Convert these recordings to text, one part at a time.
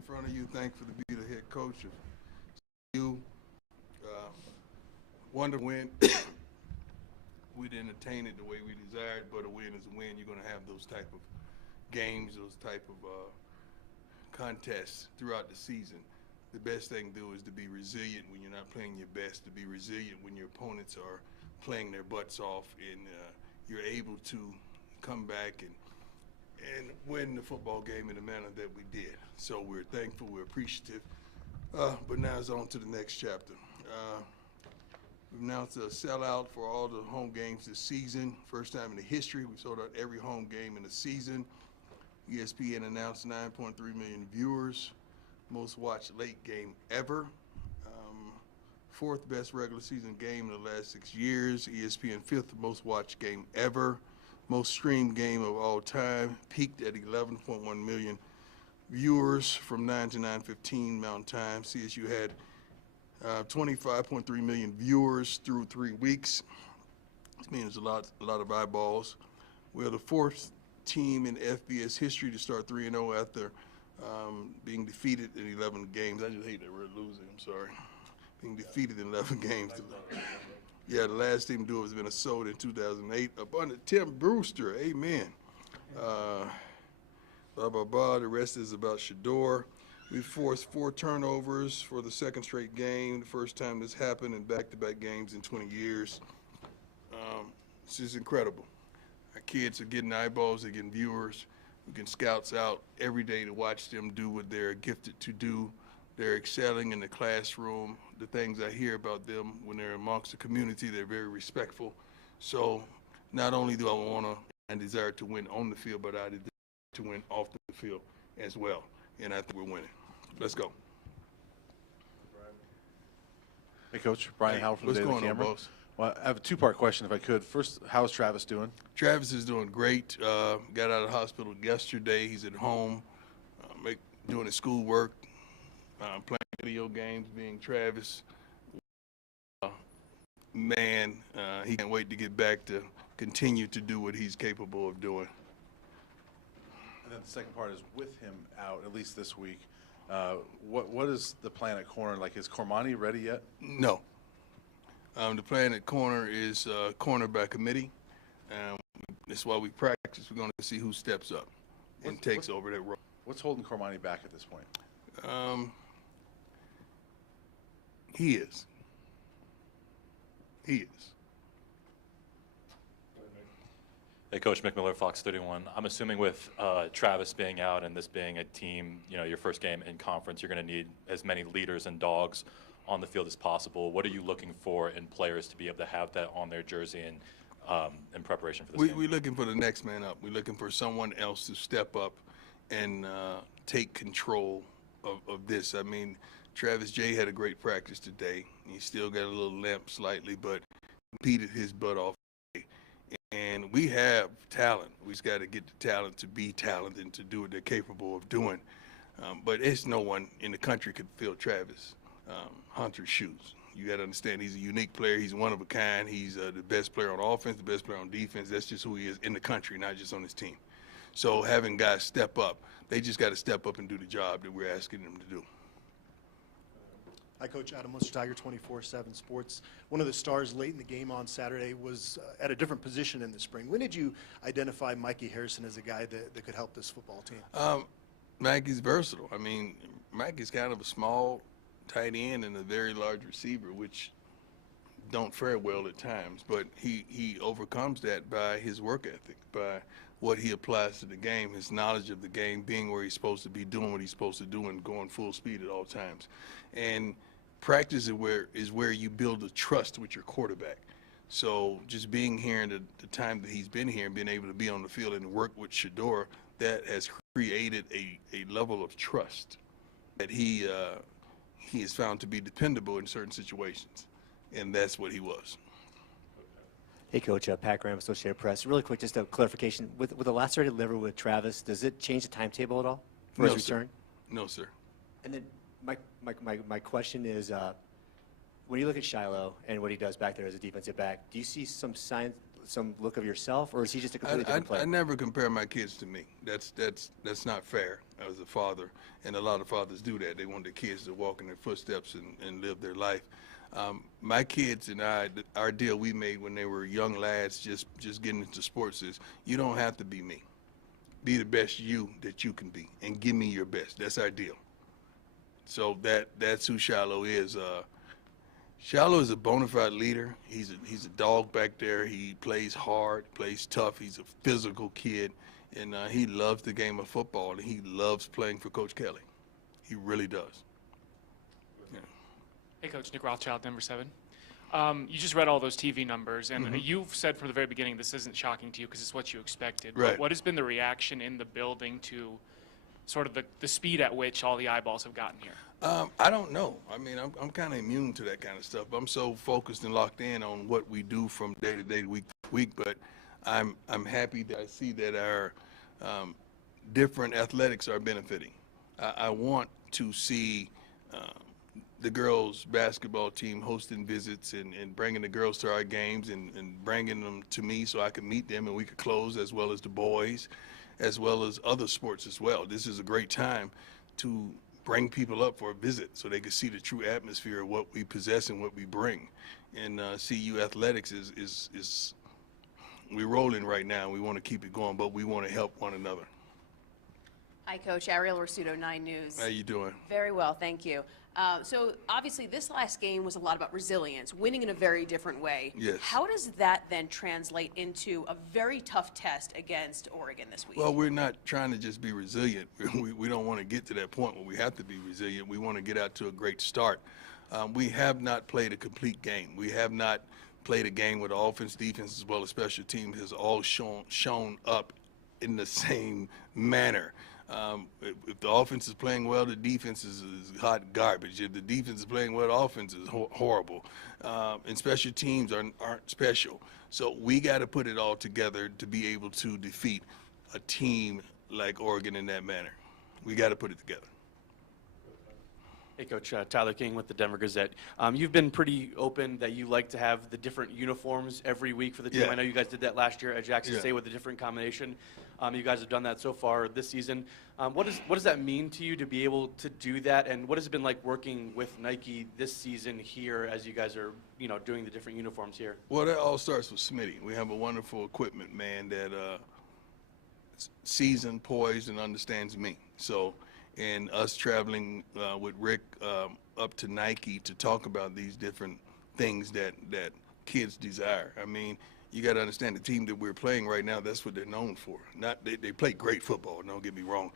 in front of you, thankful to be the head coach of you. Wonder win. We didn't attain it the way we desired, but a win is a win. You're going to have those type of games, those type of contests throughout the season. The best thing to do is to be resilient when you're not playing your best, to be resilient when your opponents are playing their butts off, and you're able to come back and win the football game in the manner that we did. So we're thankful, we're appreciative, but now it's on to the next chapter. We've announced a sellout for all the home games this season. First time in the history, we sold out every home game in the season. ESPN announced 9.3 million viewers, most watched late game ever. Fourth best regular season game in the last 6 years. ESPN fifth most watched game ever. Most streamed game of all time. Peaked at 11.1 million viewers from 9 to 9:15 Mountain Time. CSU had 25.3 million viewers through 3 weeks. This means a lot of eyeballs. We're the fourth team in FBS history to start 3-0 after being defeated in 11 games. I just hate that we're losing, I'm sorry. Being defeated in 11 games. Yeah, the last team to do it was Minnesota in 2008. Up under Tim Brewster, amen. The rest is about Shador. We forced 4 turnovers for the second straight game, the first time this happened in back-to-back games in 20 years. It's just incredible. Our kids are getting eyeballs, they're getting viewers. We get scouts out every day to watch them do what they're gifted to do. They're excelling in the classroom. The things I hear about them when they're amongst the community, they're very respectful. So not only do I want to and desire to win on the field, but I desire to win off the field as well. And I think we're winning. Let's go. Hey, Coach. Brian Howard from what's Daily going Camera. on, boss? Well, I have a 2-part question, if I could. First, how's Travis doing? Travis is doing great. Got out of the hospital yesterday. He's at home, doing his schoolwork, playing video games, being Travis. He can't wait to get back to continue to do what he's capable of doing. And then the second part is with him out, at least this week, what is the plan at corner? Like, is Cormani ready yet? No. The plan at corner is corner by committee. That's why we practice. We're going to see who steps up and takes over that role. What's holding Cormani back at this point? He is. Hey, Coach Mick Miller, Fox 31. I'm assuming with Travis being out and this being a team, your first game in conference, you're going to need as many leaders and dogs on the field as possible. What are you looking for in players to be able to have that on their jersey and in preparation for this game? We're looking for the next man up. We're looking for someone else to step up and take control of this. I mean, Travis J had a great practice today. He still got a little limp slightly, but competed his butt off. And we have talent. We just got to get the talent to be talented and to do what they're capable of doing. But it's no one in the country could fill Travis Hunter's shoes. You got to understand he's a unique player. He's one of a kind. He's the best player on offense, the best player on defense. That's just who he is in the country, not just on his team. So having guys step up, they just got to step up and do the job that we're asking them to do. Hi, Coach. Adam Lister-Tiger, 24/7 Sports. One of the stars late in the game on Saturday was at a different position in the spring. When did you identify Mikey Harrison as a guy that could help this football team? Mikey's versatile. I mean, Mikey's kind of a small tight end and a very large receiver, which don't fare well at times. But he overcomes that by his work ethic, by what he applies to the game, his knowledge of the game, being where he's supposed to be, doing what he's supposed to do, and going full speed at all times. And practice is where you build a trust with your quarterback. So just being here in the time that he's been here and being able to be on the field and work with Shador, that has created a level of trust that he is found to be dependable in certain situations, and that's what he was. Hey, Coach, Pat Graham, Associated Press. Really quick, just a clarification. With a lacerated liver with Travis, does it change the timetable at all for his return? No, sir. And then my question is, when you look at Shiloh and what he does back there as a defensive back, do you see some signs, some look of yourself, or is he just a completely different player? I never compare my kids to me. That's not fair as a father, and a lot of fathers do that. They want their kids to walk in their footsteps and live their life. My kids and I, our deal we made when they were young lads, just getting into sports is, you don't have to be me. Be the best you that you can be, and give me your best. That's our deal. So that's who Shiloh is. Shiloh is a bona fide leader. He's a dog back there. He plays hard, plays tough. He's a physical kid, and he loves the game of football, and he loves playing for Coach Kelly. He really does. Yeah. Hey, Coach. Nick Rothschild, Denver 7. You just read all those TV numbers, and you've said from the very beginning this isn't shocking to you because it's what you expected. Right. But what has been the reaction in the building to sort of the speed at which all the eyeballs have gotten here? I don't know. I mean, I'm kind of immune to that kind of stuff. I'm so focused and locked in on what we do from day to day, week to week. But I'm happy that I see that our different athletics are benefiting. I want to see the girls' basketball team hosting visits and bringing the girls to our games and bringing them to me so I can meet them and we could close, as well as the boys, as well as other sports as well. This is a great time to bring people up for a visit so they can see the true atmosphere of what we possess and what we bring. And CU athletics is we're rolling right now. We want to keep it going, but we want to help one another. Hi, Coach. Ariel Rossuto, 9 News. How you doing? Very well, thank you. So obviously this last game was a lot about resilience, winning in a very different way. Yes. How does that then translate into a very tough test against Oregon this week? Well, we're not trying to just be resilient. We don't want to get to that point where we have to be resilient. We want to get out to a great start. We have not played a complete game. We have not played a game where the offense, defense, as well as special teams has all shown up in the same manner. If the offense is playing well, the defense is hot garbage. If the defense is playing well, the offense is horrible. And special teams aren't special. So we got to put it all together to be able to defeat a team like Oregon in that manner. We got to put it together. Hey, Coach. Tyler King with the Denver Gazette. You've been pretty open that you like to have the different uniforms every week for the team. Yeah. I know you guys did that last year at Jackson Yeah. State with a different combination. You guys have done that so far this season. What does that mean to you to be able to do that, and what has it been like working with Nike this season here as you guys are, doing the different uniforms here? Well, that all starts with Smitty. We have a wonderful equipment man that seasoned, poised, and understands me. So, and us traveling with Rick up to Nike to talk about these different things that kids desire. I mean, you got to understand the team that we're playing right now, that's what they're known for. They play great football, don't get me wrong,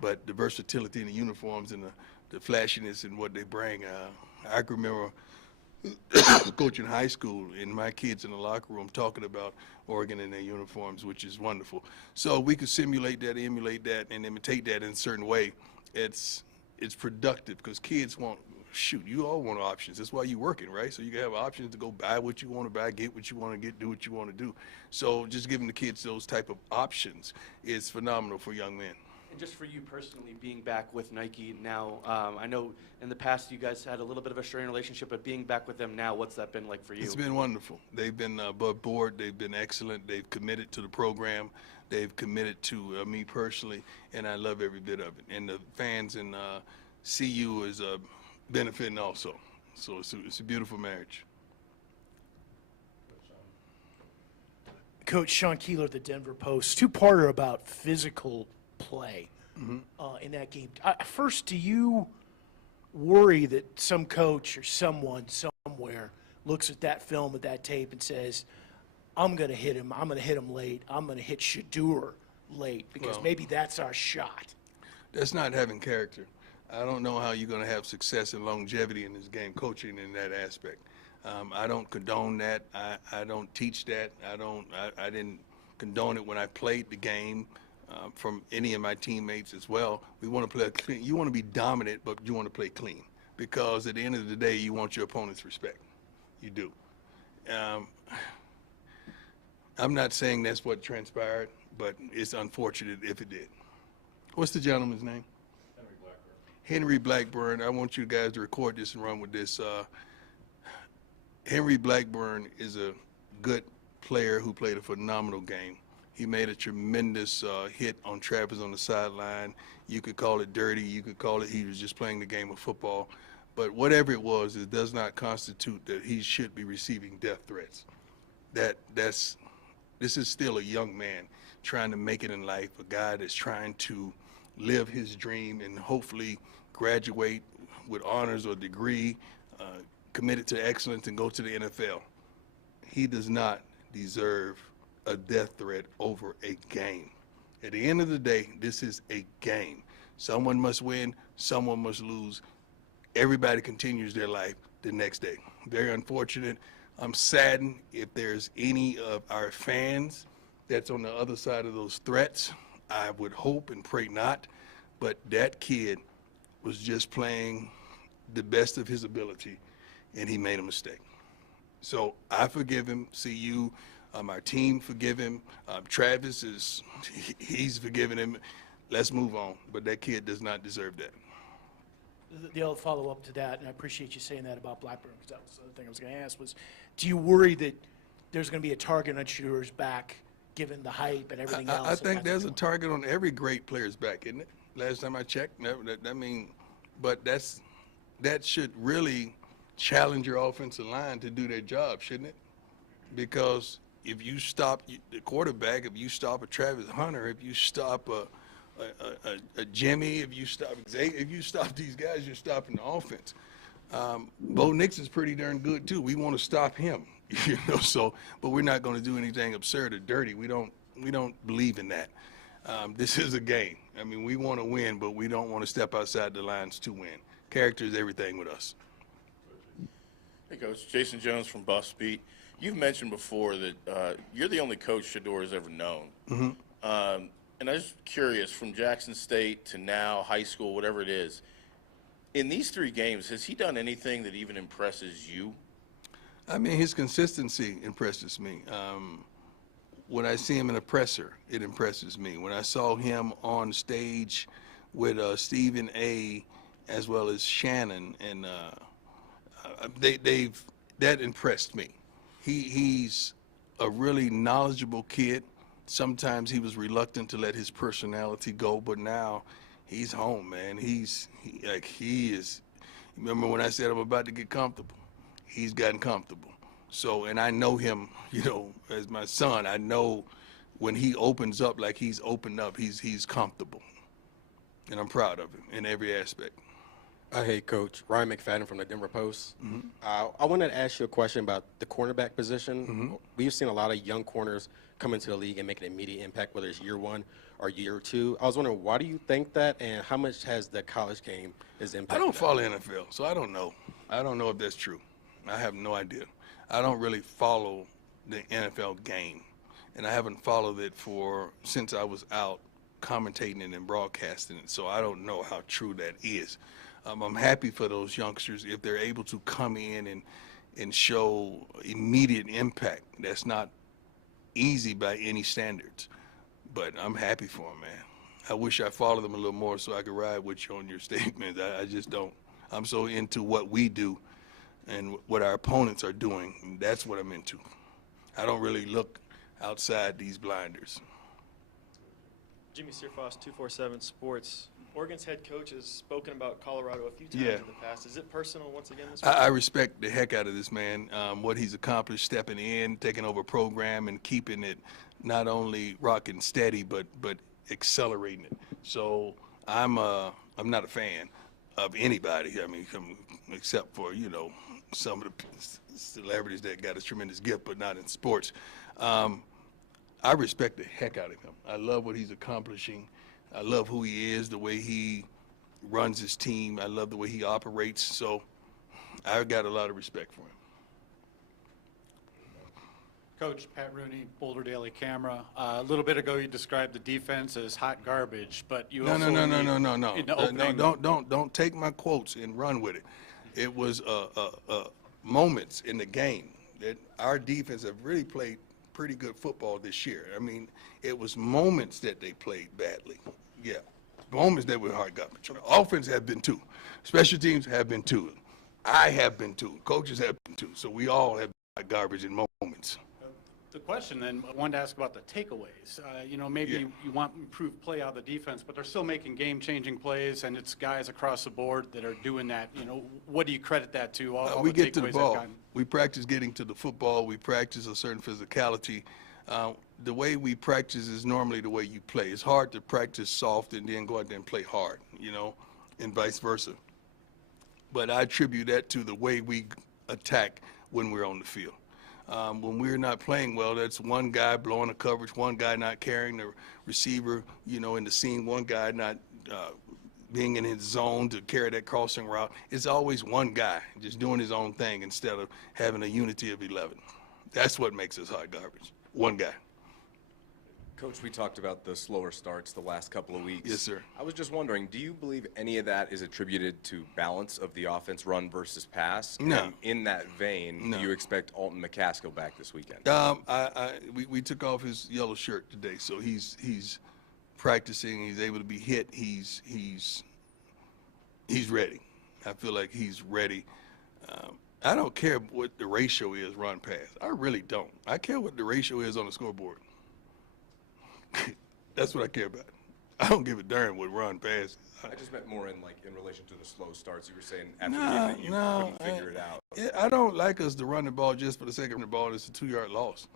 but the versatility in the uniforms and the flashiness and what they bring. I can remember coaching high school and my kids in the locker room talking about Oregon and their uniforms, which is wonderful. So we could simulate that, emulate that, and imitate that in a certain way. It's productive because kids want, shoot, you all want options. That's why you're working, right? So you can have options to go buy what you want to buy, get what you want to get, do what you want to do. So just giving the kids those type of options is phenomenal for young men. And just for you personally, being back with Nike now, I know in the past you guys had a little bit of a strained relationship, but being back with them now, what's that been like for you? It's been wonderful. They've been above board. They've been excellent. They've committed to the program. They've committed to me personally, and I love every bit of it. And the fans in CU is benefiting also. So it's a beautiful marriage. Coach Sean Keeler at the Denver Post, two-parter about physical play in that game. First, do you worry that some coach or someone somewhere looks at that film, at that tape, and says, I'm going to hit him, I'm going to hit him late, I'm going to hit Shadur late, because Well, maybe that's our shot? That's not having character. I don't know how you're going to have success and longevity in this game, coaching in that aspect. I don't condone that. I don't teach that. I didn't condone it when I played the game from any of my teammates as well. We want to play clean. You want to be dominant, but you want to play clean, because at the end of the day, you want your opponent's respect. You do. I'm not saying that's what transpired, but it's unfortunate if it did. What's the gentleman's name? Henry Blackburn. I want you guys to record this and run with this. Henry Blackburn is a good player who played a phenomenal game. He made a tremendous hit on Travis on the sideline. You could call it dirty. You could call it he was just playing the game of football. But whatever it was, it does not constitute that he should be receiving death threats. This is still a young man trying to make it in life, a guy that's trying to live his dream and hopefully graduate with honors or degree, committed to excellence and go to the NFL. He does not deserve a death threat over a game. At the end of the day, this is a game. Someone must win, someone must lose. Everybody continues their life the next day. Very unfortunate. I'm saddened if there's any of our fans that's on the other side of those threats. I would hope and pray not, but that kid was just playing the best of his ability, and he made a mistake. So I forgive him. CU, our team forgive him. Travis he's forgiven him. Let's move on. But that kid does not deserve that. The other follow-up to that, and I appreciate you saying that about Blackburn, because that was the other thing I was going to ask, was do you worry that there's going to be a target on Shooter's back, given the hype and everything else? I think there's a target on every great player's back, isn't it? Last time I checked, but that should really challenge your offensive line to do their job, shouldn't it? Because if you stop the quarterback, if you stop a Travis Hunter, if you stop a Jimmy, if you stop Xavier, if you stop these guys, you're stopping the offense. Bo Nix is pretty darn good too. We want to stop him, So, but we're not going to do anything absurd or dirty. We don't believe in that. This is a game. I mean, we want to win, but we don't want to step outside the lines to win. Character is everything with us. Hey, Coach. Jason Jones from Buffs Beat. You've mentioned before that you're the only coach Shedeur has ever known. Mm-hmm. And I was curious, from Jackson State to now, high school, whatever it is, in these 3 games, has he done anything that even impresses you? I mean, his consistency impresses me. When I see him in a presser, it impresses me. When I saw him on stage with Stephen A. as well as Shannon, and that impressed me. He's a really knowledgeable kid. Sometimes he was reluctant to let his personality go, but now he's home, man. He is. Remember when I said I'm about to get comfortable? He's gotten comfortable. So, and I know him, as my son. I know when he opens up like he's opened up, he's comfortable, and I'm proud of him in every aspect. Hey, Coach. Ryan McFadden from the Denver Post. Mm-hmm. I wanted to ask you a question about the cornerback position. Mm-hmm. We've seen a lot of young corners come into the league and make an immediate impact, whether it's year 1 or year 2. I was wondering, why do you think that, and how much has the college game impacted? I don't follow NFL, so I don't know. I don't know if that's true. I have no idea. I don't really follow the NFL game, and I haven't followed it since I was out commentating it and broadcasting it, so I don't know how true that is. I'm happy for those youngsters if they're able to come in and show immediate impact. That's not easy by any standards, but I'm happy for them, man. I wish I followed them a little more so I could ride with you on your statements. I just don't. I'm so into what we do and what our opponents are doing, and that's what I'm into. I don't really look outside these blinders. Jimmy Searfoss, 247 Sports. Oregon's head coach has spoken about Colorado a few times in the past. Is it personal once again this week? I respect the heck out of this man, what he's accomplished, stepping in, taking over a program, and keeping it not only rocking steady, but accelerating it. So I'm not a fan of anybody. I mean, except for some of the celebrities that got a tremendous gift, but not in sports. I respect the heck out of him. I love what he's accomplishing. I love who he is, the way he runs his team. I love the way he operates. So I've got a lot of respect for him. Coach, Pat Rooney, Boulder Daily Camera. A little bit ago, you described the defense as hot garbage, but you No. No. Don't take my quotes and run with it. It was moments in the game that our defense have really played pretty good football this year. I mean, it was moments that they played badly. Yeah, moments that were hard garbage. Offense have been too. Special teams have been too. I have been too. Coaches have been too. So we all have been garbage in moments. The question then, I wanted to ask about the takeaways. You know, maybe you want improved play out of the defense, but they're still making game-changing plays, and it's guys across the board that are doing that. You know, what do you credit that to? All We the get to the takeaways ball. they've gotten? We practice getting to the football. We practice a certain physicality. The way we practice is normally the way you play. It's hard to practice soft and then go out there and play hard, you know, and vice versa. But I attribute that to the way we attack when we're on the field. When we're not playing well, that's one guy blowing a coverage, one guy not carrying the receiver, you know, in the seam, one guy not being in his zone to carry that crossing route. It's always one guy just doing his own thing instead of having a unity of 11. That's what makes us hot garbage. One guy. Coach, we talked about the slower starts the last couple of weeks. Yes, sir. I was just wondering, do you believe any of that is attributed to balance of the offense, run versus pass? No. And in that vein, No. do you expect Alton McCaskill back this weekend? We took off his yellow shirt today, so he's practicing. He's able to be hit. He's ready. I feel like he's ready. I don't care what the ratio is run pass. I really don't. I care what the ratio is on the scoreboard. That's what I care about. I don't give a darn what run pass. I just meant more in relation to the slow starts. You were saying after the game that you couldn't figure it out. I don't like us to run the ball just for the sake of the ball. It's a 2-yard loss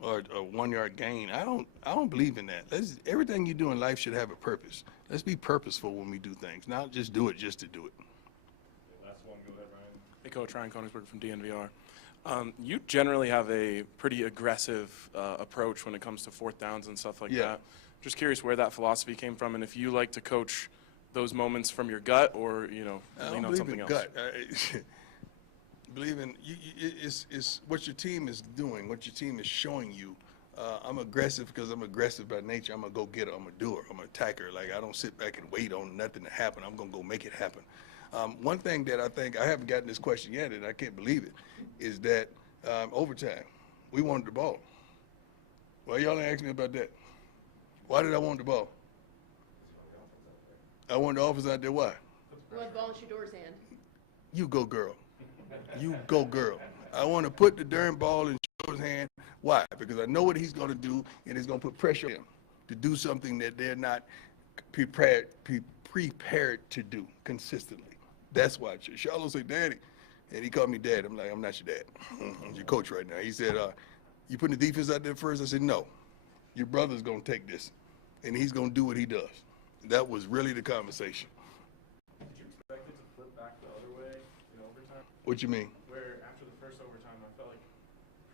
or a 1-yard gain. I don't believe in that. Everything you do in life should have a purpose. Let's be purposeful when we do things, not just do it just to do it. Last one, go ahead, Ryan. Hey, Coach, Ryan Koenigsberg from DNVR. You generally have a pretty aggressive approach when it comes to fourth downs and stuff like that. Just curious where that philosophy came from, and if you like to coach those moments from your gut, or lean on something else. Gut. Believe in it's what your team is doing, what your team is showing you. I'm aggressive because I'm aggressive by nature. I'm a go-getter. I'm a doer. I'm an attacker. Like, I don't sit back and wait on nothing to happen. I'm gonna go make it happen. One thing that I think, I haven't gotten this question yet, and I can't believe it, is that overtime, we wanted the ball. Why y'all ain't asking me about that? Why did I want the ball? I wanted the offense out there. Why? You want the ball in Shador's hand. You go, girl. You go, girl. I want to put the darn ball in Shador's hand. Why? Because I know what he's going to do, and it's going to put pressure on him to do something that they're not prepared to do consistently. That's why. Charlotte say, Daddy, and he called me Dad. I'm like, I'm not your dad. I'm your coach right now. He said, you putting the defense out there first? I said, no. Your brother's going to take this, and he's going to do what he does. That was really the conversation. Did you expect it to flip back the other way in overtime? What you mean? Where after the first overtime, I felt like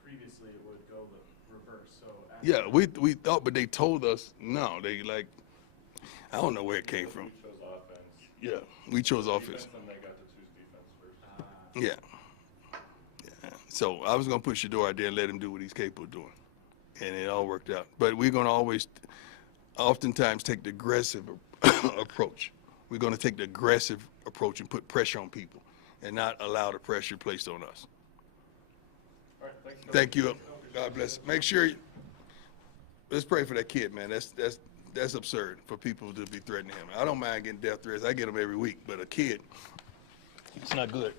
previously it would go the reverse. So Yeah, we thought, but they told us no. They I don't know where it came from. We chose offense. Yeah, we chose offense. And they got to choose defense first. Yeah. So I was gonna put Shador out there and let him do what he's capable of doing, and it all worked out. But we're gonna oftentimes take the aggressive approach. We're gonna take the aggressive approach and put pressure on people, and not allow the pressure placed on us. All right, thanks. Thank you. God bless. Make sure. Let's pray for that kid, man. That's absurd for people to be threatening him. I don't mind getting death threats. I get them every week, but a kid, it's not good.